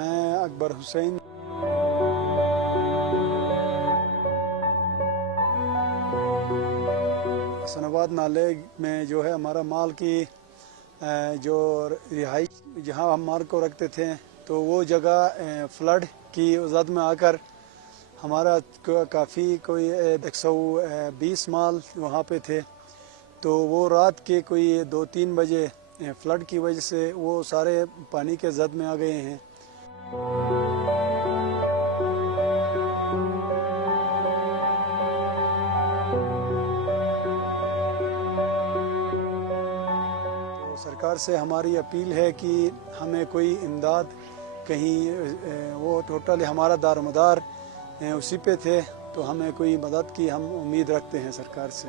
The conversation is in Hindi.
मैं अकबर हुसैन। हसनाबाद नाले में जो है हमारा माल की जो रिहाइश जहाँ हम माल को रखते थे, तो वो जगह फ्लड की जद में आकर हमारा काफ़ी कोई 120 माल वहाँ पे थे। तो वो रात के कोई 2-3 बजे फ्लड की वजह से वो सारे पानी के जद में आ गए हैं। तो सरकार से हमारी अपील है कि हमें कोई इमदाद कहीं वो टोटल हमारा दारोमदार उसी पे थे, तो हमें कोई मदद की हम उम्मीद रखते हैं सरकार से।